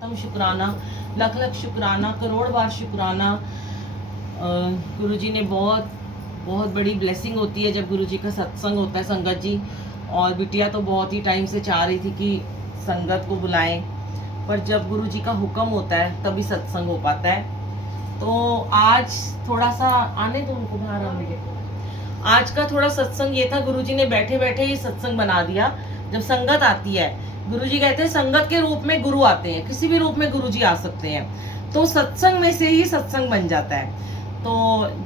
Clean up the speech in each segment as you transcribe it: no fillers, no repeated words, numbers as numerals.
शुक्राना, लख लख शुक्राना, करोड़ बार शुक्राना। गुरुजी ने बहुत बहुत बड़ी ब्लेसिंग होती है जब गुरुजी का सत्संग होता है संगत जी। और बिटिया तो बहुत ही टाइम से चाह रही थी कि संगत को बुलाएं, पर जब गुरुजी का हुक्म होता है तभी सत्संग हो पाता है। तो आज थोड़ा सा आने दो उनको, बाहर आने दो। आज का थोड़ा सत्संग ये था, गुरुजी ने बैठे बैठे ही सत्संग बना दिया। जब संगत आती है, गुरुजी कहते हैं संगत के रूप में गुरु आते हैं, किसी भी रूप में गुरुजी आ सकते हैं, तो सत्संग में से ही सत्संग बन जाता है। तो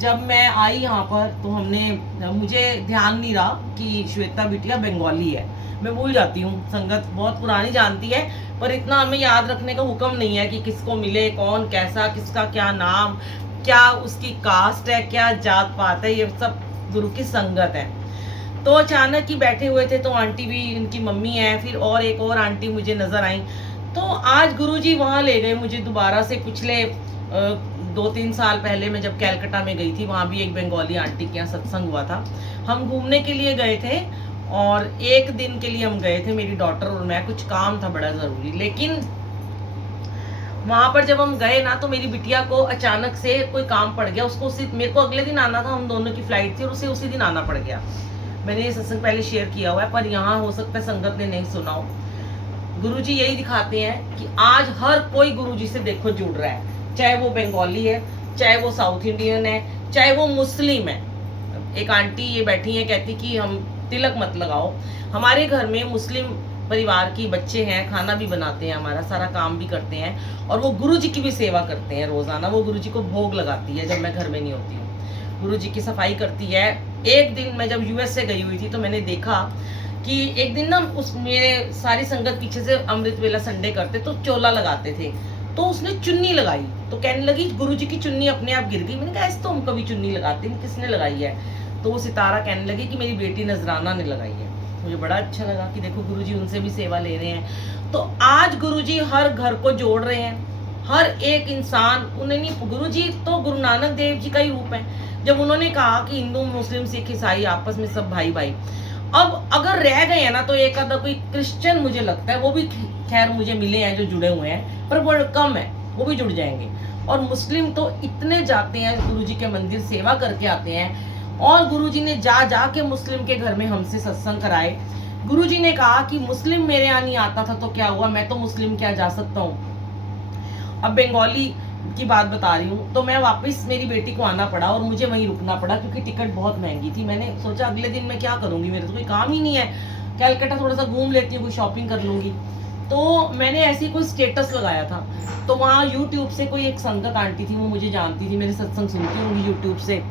जब मैं आई यहाँ पर तो मुझे ध्यान नहीं रहा कि श्वेता बिटिया बंगाली है। मैं भूल जाती हूँ, संगत बहुत पुरानी जानती है, पर इतना हमें याद रखने का हुक्म नहीं है कि किसको मिले, कौन कैसा, किसका क्या नाम, क्या उसकी कास्ट है, क्या जात पात है, ये सब गुरु की संगत है। तो अचानक ही बैठे हुए थे, तो आंटी भी, इनकी मम्मी है, फिर और एक और आंटी मुझे नजर आई। तो आज गुरुजी वहाँ ले गए मुझे दोबारा से। पिछले 2-3 साल पहले मैं जब कैलकाटा में गई थी, वहाँ भी एक बंगाली आंटी के यहाँ सत्संग हुआ था। हम घूमने के लिए गए थे और एक दिन के लिए हम गए थे, मेरी डॉटर और मैं, कुछ काम था बड़ा ज़रूरी। लेकिन वहाँ पर जब हम गए ना, तो मेरी बिटिया को अचानक से कोई काम पड़ गया। उसको मेरे को अगले दिन आना था, हम दोनों की फ्लाइट थी और उसे उसी दिन आना पड़ गया। मैंने ये सत्संग पहले शेयर किया हुआ है, पर यहाँ हो सकता है संगत ने नहीं सुना हो। गुरुजी यही दिखाते हैं कि आज हर कोई गुरुजी से देखो जुड़ रहा है, चाहे वो बंगाली है, चाहे वो साउथ इंडियन है, चाहे वो मुस्लिम है। एक आंटी ये बैठी है, कहती कि हम तिलक मत लगाओ। हमारे घर में मुस्लिम परिवार की बच्चे हैं, खाना भी बनाते हैं, हमारा सारा काम भी करते हैं, और वो गुरुजी की भी सेवा करते हैं रोजाना। वो गुरुजी को भोग लगाती है जब मैं घर में नहीं होती हूँ, गुरुजी की सफाई करती है। एक दिन मैं जब यूएस से गई हुई थी तो मैंने देखा कि एक दिन ना उस मेरे सारी संगत पीछे से अमृत वेला संडे करते तो चोला लगाते थे, तो उसने चुन्नी लगाई, तो कहने लगी गुरुजी की चुन्नी अपने आप गिर गई। मैंने कहा ऐसे तो हम कभी चुन्नी लगाते नहीं, किसने लगाई है? तो वो सितारा कहने लगी कि मेरी बेटी नजराना ने लगाई है। मुझे बड़ा अच्छा लगा कि देखो गुरुजी उनसे भी सेवा ले रहे हैं। तो आज गुरुजी हर घर को जोड़ रहे हैं, हर एक इंसान, उन्हें नहीं, गुरुजी तो गुरु नानक देव जी का ही रूप है। जब उन्होंने कहा कि हिंदू मुस्लिम सिख ईसाई आपस में सब भाई भाई, अब अगर रह गए हैं ना तो एक आधा कोई क्रिश्चियन मुझे लगता है, वो भी खैर मुझे मिले हैं जो जुड़े हुए हैं, पर वो कम है, वो भी जुड़ जाएंगे। और मुस्लिम तो इतने जाते हैं गुरुजी के मंदिर, सेवा करके आते हैं। और गुरुजी ने जा के मुस्लिम के घर में हमसे सत्संग कराए। गुरुजी ने कहा कि मुस्लिम मेरे यहाँ नहीं आता था तो क्या हुआ, मैं तो मुस्लिम क्या जा सकता हूँ। अब बंगाली की बात बता रही हूँ, तो मैं वापस मेरी बेटी को आना पड़ा और मुझे वहीं रुकना पड़ा क्योंकि टिकट बहुत महंगी थी। मैंने सोचा अगले दिन मैं क्या करूँगी, मेरे तो कोई काम ही नहीं है, कैलकाटा थोड़ा सा घूम लेती हूँ, कोई शॉपिंग कर लूँगी। तो मैंने ऐसी कोई स्टेटस लगाया था, तो वहाँ यूट्यूब से कोई एक संगत आंटी थी, वो मुझे जानती थी, मेरे सत्संग सुनती होंगी यूट्यूब से।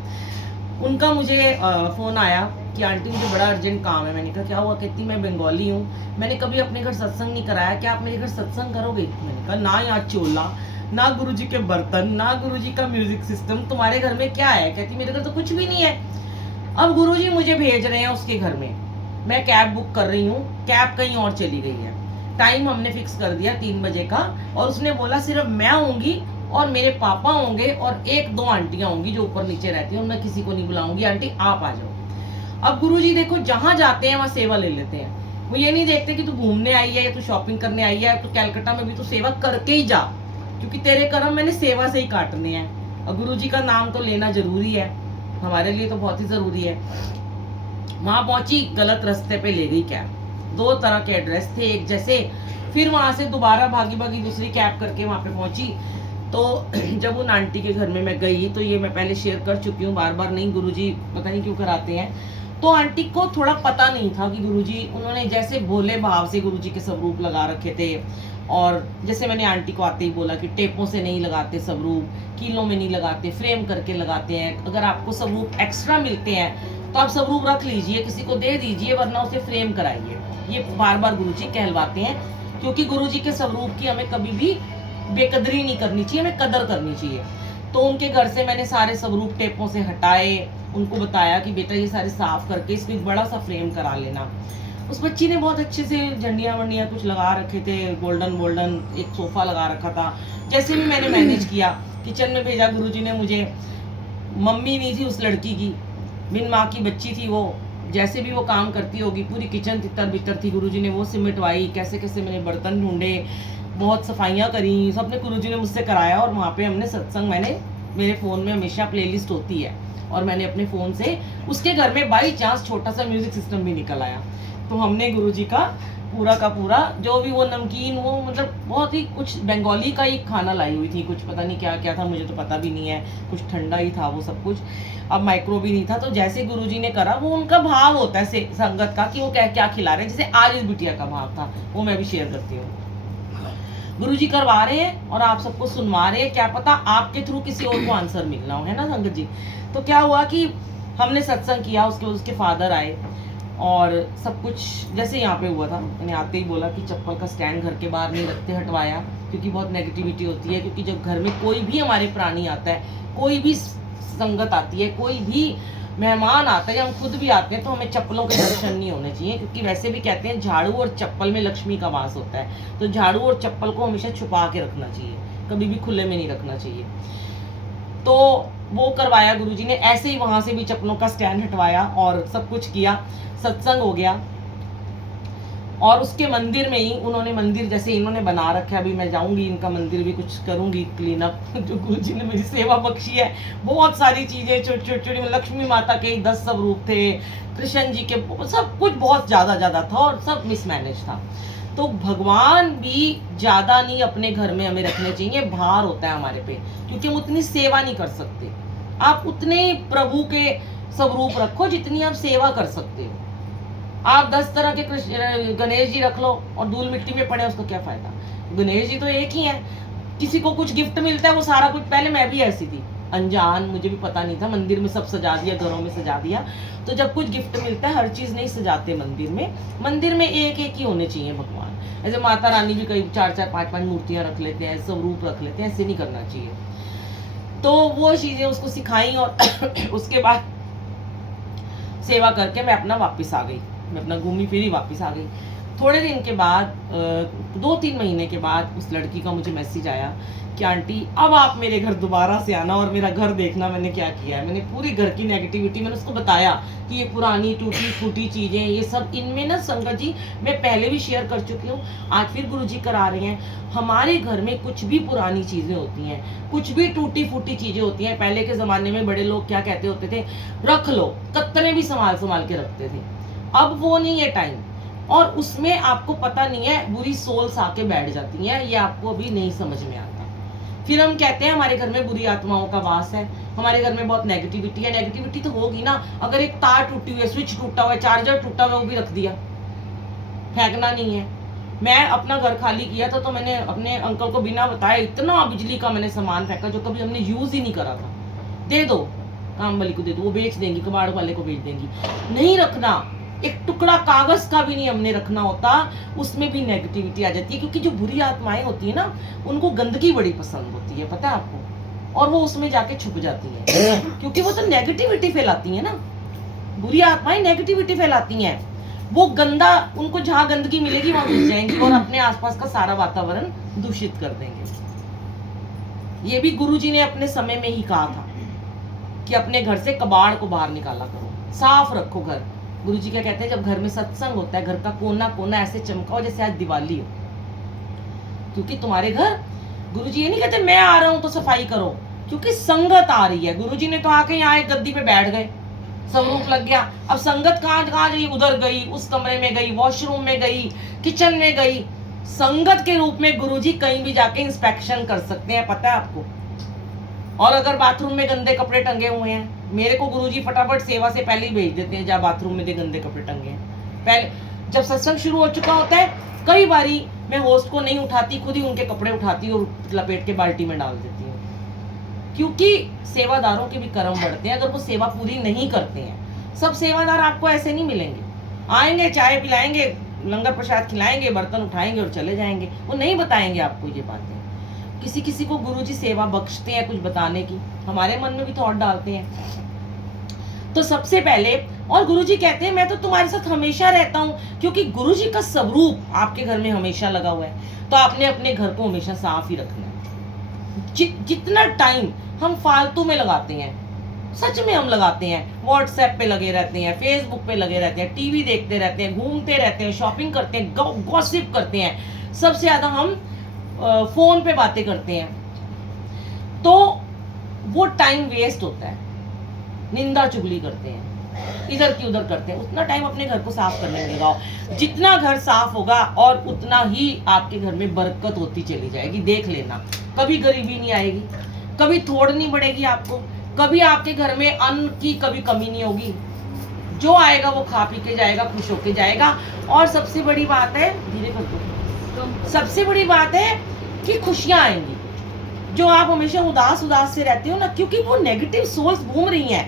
उनका मुझे फ़ोन आया कि आंटी मुझे बड़ा अर्जेंट काम है। मैंने कहा क्या हुआ? कहती मैं बंगाली हूँ, मैंने कभी अपने घर सत्संग नहीं कराया, क्या आप मेरे घर सत्संग करोगे? मैंने कहा ना, यहाँ चोला ना गुरुजी के बर्तन, ना गुरुजी का म्यूजिक सिस्टम, तुम्हारे घर में क्या है? कहती मेरे घर तो कुछ भी नहीं है। अब गुरुजी मुझे भेज रहे हैं उसके घर में, मैं कैब बुक कर रही हूँ, कैब कहीं और चली गई है। टाइम हमने फिक्स कर दिया 3 बजे का, और उसने बोला सिर्फ मैं होंगी और मेरे पापा होंगे और 1-2 आंटियां होंगी जो ऊपर नीचे रहती हैं, मैं किसी को नहीं बुलाऊंगी, आंटी आप आ जाओ। अब गुरुजी देखो जहां जाते हैं वहां सेवा ले लेते हैं। वो ये नहीं देखते कि तू घूमने आई है या तू शॉपिंग करने आई है, तो कैलकाटा में भी तू सेवा करके ही जा, क्योंकि तेरे कर्म मैंने सेवा से ही काटने हैं। और गुरुजी का नाम तो लेना जरूरी है, हमारे लिए तो बहुत ही जरूरी है। वहां पहुंची, गलत रास्ते पे ले गई कैब, 2 तरह के एड्रेस थे एक जैसे। फिर वहां से दोबारा भागी भागी दूसरी कैब करके वहां पे पहुंची। तो जब उन आंटी के घर में मैं गई, तो ये मैं पहले शेयर कर चुकी हूँ, बार बार नहीं, गुरुजी पता नहीं क्यों कराते हैं। तो आंटी को थोड़ा पता नहीं था कि गुरुजी, उन्होंने जैसे भोले भाव से गुरुजी के स्वरूप लगा रखे थे। और जैसे मैंने आंटी को आते ही बोला कि टेपों से नहीं लगाते स्वरूप, कीलों में नहीं लगाते, फ्रेम करके लगाते हैं। अगर आपको स्वरूप एक्स्ट्रा मिलते हैं तो आप स्वरूप रख लीजिए, किसी को दे दीजिए, वरना उसे फ्रेम कराइए। ये बार बार गुरुजी कहलवाते हैं, क्योंकि गुरुजी के स्वरूप की हमें कभी भी बेकदरी नहीं करनी चाहिए, हमें कदर करनी चाहिए। तो उनके घर से मैंने सारे स्वरूप टेपों से हटाए, उनको बताया कि बेटा ये सारे साफ करके इसको एक बड़ा सा फ्रेम करा लेना। उस बच्ची ने बहुत अच्छे से झंडियाँ वंडियाँ कुछ लगा रखे थे, गोल्डन, एक सोफा लगा रखा था। जैसे भी मैंने मैनेज किया, किचन में भेजा गुरुजी ने मुझे। मम्मी नहीं थी उस लड़की की, बिन माँ की बच्ची थी वो, जैसे भी वो काम करती होगी, पूरी किचन तितर बितर थी। गुरुजी ने वो सिमटवाई, कैसे कैसे मैंने बर्तन ढूंढे, बहुत सफाइयाँ करी, सबने गुरुजी ने मुझसे कराया। और वहाँ पे हमने सत्संग, मैंने मेरे फ़ोन में हमेशा प्लेलिस्ट होती है और मैंने अपने फ़ोन से, उसके घर में बाई चांस छोटा सा म्यूज़िक सिस्टम भी निकल आया, तो हमने गुरुजी का पूरा का पूरा जो भी वो नमकीन, वो मतलब बहुत ही कुछ बंगाली का ही खाना लाई हुई थी, कुछ पता नहीं क्या क्या था, मुझे तो पता भी नहीं है, कुछ ठंडा ही था वो सब कुछ, अब माइक्रो भी नहीं था। तो जैसे गुरुजी ने करा, वो उनका भाव होता है संगत का कि वो क्या क्या खिला रहे हैं। जैसे आज इस बिटिया का भाव था, वो मैं भी शेयर करती हूँ। गुरुजी करवा रहे हैं और आप सबको सुनवा रहे हैं, क्या पता आपके थ्रू किसी और को आंसर मिलना हो, है ना संगत जी। तो क्या हुआ कि हमने सत्संग किया, उसके फादर आए और सब कुछ जैसे यहाँ पे हुआ था, मैंने आते ही बोला कि चप्पल का स्टैंड घर के बाहर नहीं रखते, हटवाया, क्योंकि बहुत नेगेटिविटी होती है। क्योंकि जब घर में कोई भी हमारे प्राणी आता है, कोई भी संगत आती है, कोई भी मेहमान आता है या हम खुद भी आते हैं, तो हमें चप्पलों के दर्शन नहीं होने चाहिए। क्योंकि वैसे भी कहते हैं झाड़ू और चप्पल में लक्ष्मी का वास होता है, तो झाड़ू और चप्पल को हमेशा छुपा के रखना चाहिए, कभी भी खुले में नहीं रखना चाहिए। तो वो करवाया गुरुजी ने, ऐसे ही वहां से भी चप्पलों का स्टैंड हटवाया और सब कुछ किया, सत्संग हो गया। और उसके मंदिर में ही उन्होंने, मंदिर जैसे इन्होंने बना रखा है, अभी मैं जाऊंगी इनका मंदिर भी कुछ करूंगी क्लीन अप जो गुरुजी ने मेरी सेवा बख्शी है। बहुत सारी चीजें छोटी छोटी, लक्ष्मी माता के 10 स्वरूप थे, कृष्ण जी के, सब कुछ बहुत ज्यादा था और सब मिसमैनेज था। तो भगवान भी ज्यादा नहीं अपने घर में हमें रखने चाहिए, भार होता है हमारे पे, क्योंकि हम उतनी सेवा नहीं कर सकते। आप उतने प्रभु के स्वरूप रखो जितनी आप सेवा कर सकते हो। आप 10 तरह के गणेश जी रख लो और धूल मिट्टी में पड़े, उसको क्या फायदा। गणेश जी तो एक ही है। किसी को कुछ गिफ्ट मिलता है, वो सारा कुछ, पहले मैं भी ऐसी थी अनजान, मुझे भी पता नहीं था, मंदिर में सब सजा दिया, घरों में सजा दिया। तो जब कुछ गिफ्ट मिलता है, हर चीज नहीं सजाते मंदिर में एक एक ही होने चाहिए भगवान। ऐसे माता रानी भी कई 4-4 5-5 मूर्तियां रख लेते हैं, स्वरूप रख लेते हैं, ऐसे नहीं करना चाहिए। तो वो चीजें उसको सिखाई और उसके बाद सेवा करके मैं अपना वापस आ गई, मैं अपना घूमी फिरी वापस आ गई। थोड़े दिन के बाद 2-3 महीने के बाद उस लड़की का मुझे मैसेज आया कि आंटी अब आप मेरे घर दोबारा से आना और मेरा घर देखना मैंने क्या किया है। मैंने पूरी घर की नेगेटिविटी मैंने उसको बताया कि ये पुरानी टूटी फूटी चीज़ें, ये सब इनमें ना संगत जी मैं पहले भी शेयर कर चुकी हूँ, आज फिर गुरुजी करा रहे हैं। हमारे घर में कुछ भी पुरानी चीज़ें होती हैं, कुछ भी टूटी फूटी चीज़ें होती हैं। पहले के ज़माने में बड़े लोग क्या कहते होते थे, रख लो, कत्तने भी संभाल के रखते थे। अब वो नहीं है टाइम, और उसमें आपको पता नहीं है बुरी सोल्स आके बैठ जाती हैं, ये आपको अभी नहीं समझ में आता। फिर हम कहते हैं हमारे घर में बुरी आत्माओं का वास है, हमारे घर में बहुत नेगेटिविटी है। नेगेटिविटी तो होगी ना, अगर एक तार टूटी हुई है, स्विच टूटा हुआ है, चार्जर टूटा हुआ है, वो भी रख दिया, फेंकना नहीं है। मैं अपना घर खाली किया था तो मैंने अपने अंकल को बिना बताए इतना बिजली का मैंने सामान फेंका जो कभी हमने यूज ही नहीं करा था। दे दो काम वाली को, दे दो, वो बेच देंगी, कबाड़ वाले को बेच देंगी। नहीं रखना, एक टुकड़ा कागज का भी नहीं हमने रखना होता, उसमें भी नेगेटिविटी आ जाती है। क्योंकि जो बुरी आत्माएं होती है ना, उनको गंदगी बड़ी पसंद होती है, पता है आपको, और वो उसमें जाके छुप जाती है, क्योंकि वो तो नेगेटिविटी फैलाती है ना। बुरी आत्माएं नेगेटिविटी फैलाती हैं, वो गंदा, उनको जहां गंदगी मिलेगी वहां घुस जाएंगी और अपने आसपास का सारा वातावरण दूषित कर देंगे। ये भी गुरुजी ने अपने समय में ही कहा था कि अपने घर से कबाड़ को बाहर निकाला करो, साफ रखो घर। गुरुजी क्या कहते हैं, जब घर में सत्संग होता है, घर का कोना कोना ऐसे चमकाओ जैसे आज दिवाली हो, क्योंकि तुम्हारे घर, गुरुजी ये नहीं कहते मैं आ रहा हूं तो सफाई करो, क्योंकि संगत आ रही है। गुरुजी ने तो आके यहाँ एक गद्दी पे बैठ गए, स्वरूप लग गया। अब संगत कहाँ कहाँ गई, उधर गई, उस कमरे में गई, वॉशरूम में गई, किचन में गई। संगत के रूप में गुरुजी कहीं भी जाके इंस्पेक्शन कर सकते हैं, पता है आपको। और अगर बाथरूम में गंदे कपड़े टंगे हुए हैं, मेरे को गुरुजी फटाफट सेवा से पहले ही भेज देते हैं, जहाँ बाथरूम में गंदे कपड़े टंगे हैं। पहले जब सत्संग शुरू हो चुका होता है, कई बारी मैं होस्ट को नहीं उठाती, खुद ही उनके कपड़े उठाती और लपेट के बाल्टी में डाल देती हूँ। क्योंकि सेवादारों के भी कर्म बढ़ते हैं अगर वो सेवा पूरी नहीं करते हैं। सब सेवादार आपको ऐसे नहीं मिलेंगे, आएंगे, चाय पिलाएंगे, लंगर प्रसाद खिलाएंगे, बर्तन उठाएंगे और चले जाएंगे, वो नहीं बताएंगे आपको ये बातें। किसी किसी को गुरुजी सेवा बख्शते हैं कुछ बताने की, हमारे मन में भी थॉट डालते हैं। तो सबसे पहले, और गुरुजी कहते हैं मैं तो तुम्हारे साथ हमेशा रहता हूँ, क्योंकि गुरुजी का स्वरूप आपके घर में हमेशा लगा हुआ है। तो आपने अपने घर को हमेशा साफ ही रखना है। जितना टाइम हम फालतू में लगाते हैं, सच में हम लगाते हैं, व्हाट्सएप पे लगे रहते हैं, फेसबुक पे लगे रहते हैं, टीवी देखते रहते हैं, घूमते रहते हैं, शॉपिंग करते हैं, गॉसिप करते हैं, सबसे ज्यादा हम फोन पे बातें करते हैं, तो वो टाइम वेस्ट होता है। निंदा चुगली करते हैं, इधर की उधर करते हैं, उतना टाइम अपने घर को साफ करने में लगाओ। जितना घर साफ होगा और उतना ही आपके घर में बरकत होती चली जाएगी। देख लेना, कभी गरीबी नहीं आएगी, कभी थोड़ नहीं बढ़ेगी आपको, कभी आपके घर में अन्न की कभी कमी नहीं होगी। जो आएगा वो खा पी के जाएगा, खुश होके जाएगा। और सबसे बड़ी बात है, धीरे कर दो, सबसे बड़ी बात है कि खुशियां आएंगी। जो आप हमेशा उदास उदास से रहते हो ना, क्योंकि वो नेगेटिव सोल्स घूम रही हैं,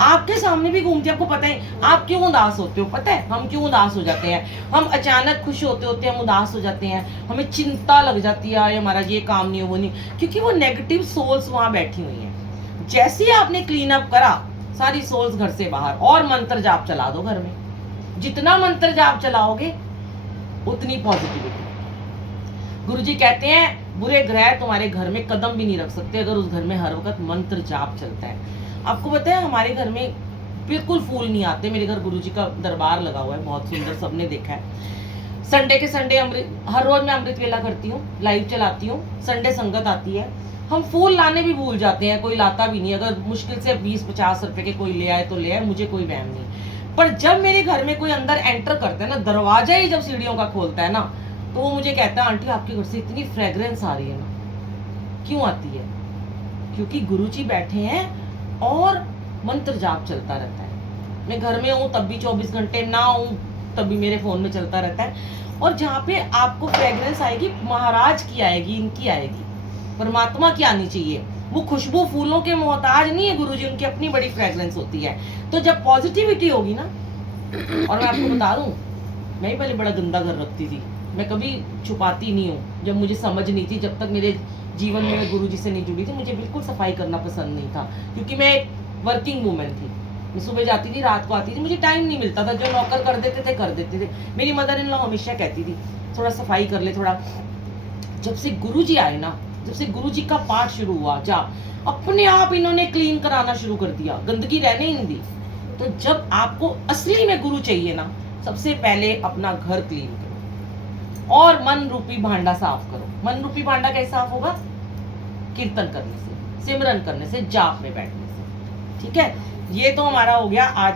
आपके सामने भी घूमती है। आपको पता है आप क्यों उदास होते हो? पता है हम क्यों उदास हो जाते हैं? हम अचानक खुश होते होते हम उदास हो जाते हैं, हमें चिंता लग जाती है, हमारा ये काम नहीं हो, वो नहीं, क्योंकि वो नेगेटिव सोल्स वहां बैठी हुई हैं। जैसे ही आपने क्लीन अप करा, सारी सोल्स घर से बाहर, और मंत्र जाप चला दो घर में। जितना मंत्र जाप चलाओगे उतनी पॉजिटिविटी। गुरुजी कहते हैं बुरे ग्रह तुम्हारे घर में कदम भी नहीं रख सकते अगर उस घर में हर वक्त मंत्र जाप चलता है। आपको पता है हमारे घर में बिल्कुल फूल नहीं आते। मेरे घर गुरुजी का दरबार लगा हुआ है, बहुत सुंदर, सबने देखा है। संडे के संडे अमृत, हर रोज मैं अमृत वेला करती हूँ, लाइव चलाती हूँ, संडे संगत आती है। हम फूल लाने भी भूल जाते हैं, कोई लाता भी नहीं। अगर मुश्किल से 20-50 रुपए के कोई ले आए तो ले आए, मुझे कोई वहम नहीं। पर जब मेरे घर में कोई अंदर एंटर करता है ना, दरवाजा ही जब सीढ़ियों का खोलता है ना, तो वो मुझे कहता है आंटी आपके घर से इतनी फ्रेग्रेंस आ रही है ना। क्यों आती है? क्योंकि गुरुजी बैठे हैं और मंत्र जाप चलता रहता है। मैं घर में हूँ तब भी 24 घंटे, ना हूँ तब भी मेरे फोन में चलता रहता है। और जहाँ पे आपको फ्रेग्रेंस आएगी, महाराज की आएगी, इनकी आएगी, परमात्मा की आनी चाहिए। वो खुशबू फूलों के मोहताज नहीं है गुरुजी, उनकी अपनी बड़ी फ्रेग्रेंस होती है। तो जब पॉजिटिविटी होगी ना, और मैं आपको बता दूं, मैं ही पहले बड़ा गंदा घर रखती थी, मैं कभी छुपाती नहीं हूँ। जब मुझे समझ नहीं थी, जब तक मेरे जीवन में मैं गुरुजी से नहीं जुड़ी थी, मुझे बिल्कुल सफाई करना पसंद नहीं था, क्योंकि मैं एक वर्किंग वूमेन थी। मैं सुबह जाती थी, रात को आती थी, मुझे टाइम नहीं मिलता था। जो नौकर कर देते थे कर देते थे। मेरी मदर इन लॉ हमेशा कहती थी थोड़ा सफाई कर ले, थोड़ा। जब से गुरुजी आए ना, जब से गुरुजी का पाठ शुरू हुआ, जा अपने आप इन्होंने क्लीन कराना शुरू कर दिया, गंदगी रहने ही नहीं दी। तो जब आपको असली में गुरु चाहिए ना, सबसे पहले अपना घर क्लीन करो और मन रूपी भांडा साफ करो। मन रूपी भांडा कैसे साफ होगा? कीर्तन करने से, सिमरन करने से, जाप में बैठने से। ठीक है, ये तो हमारा हो गया आज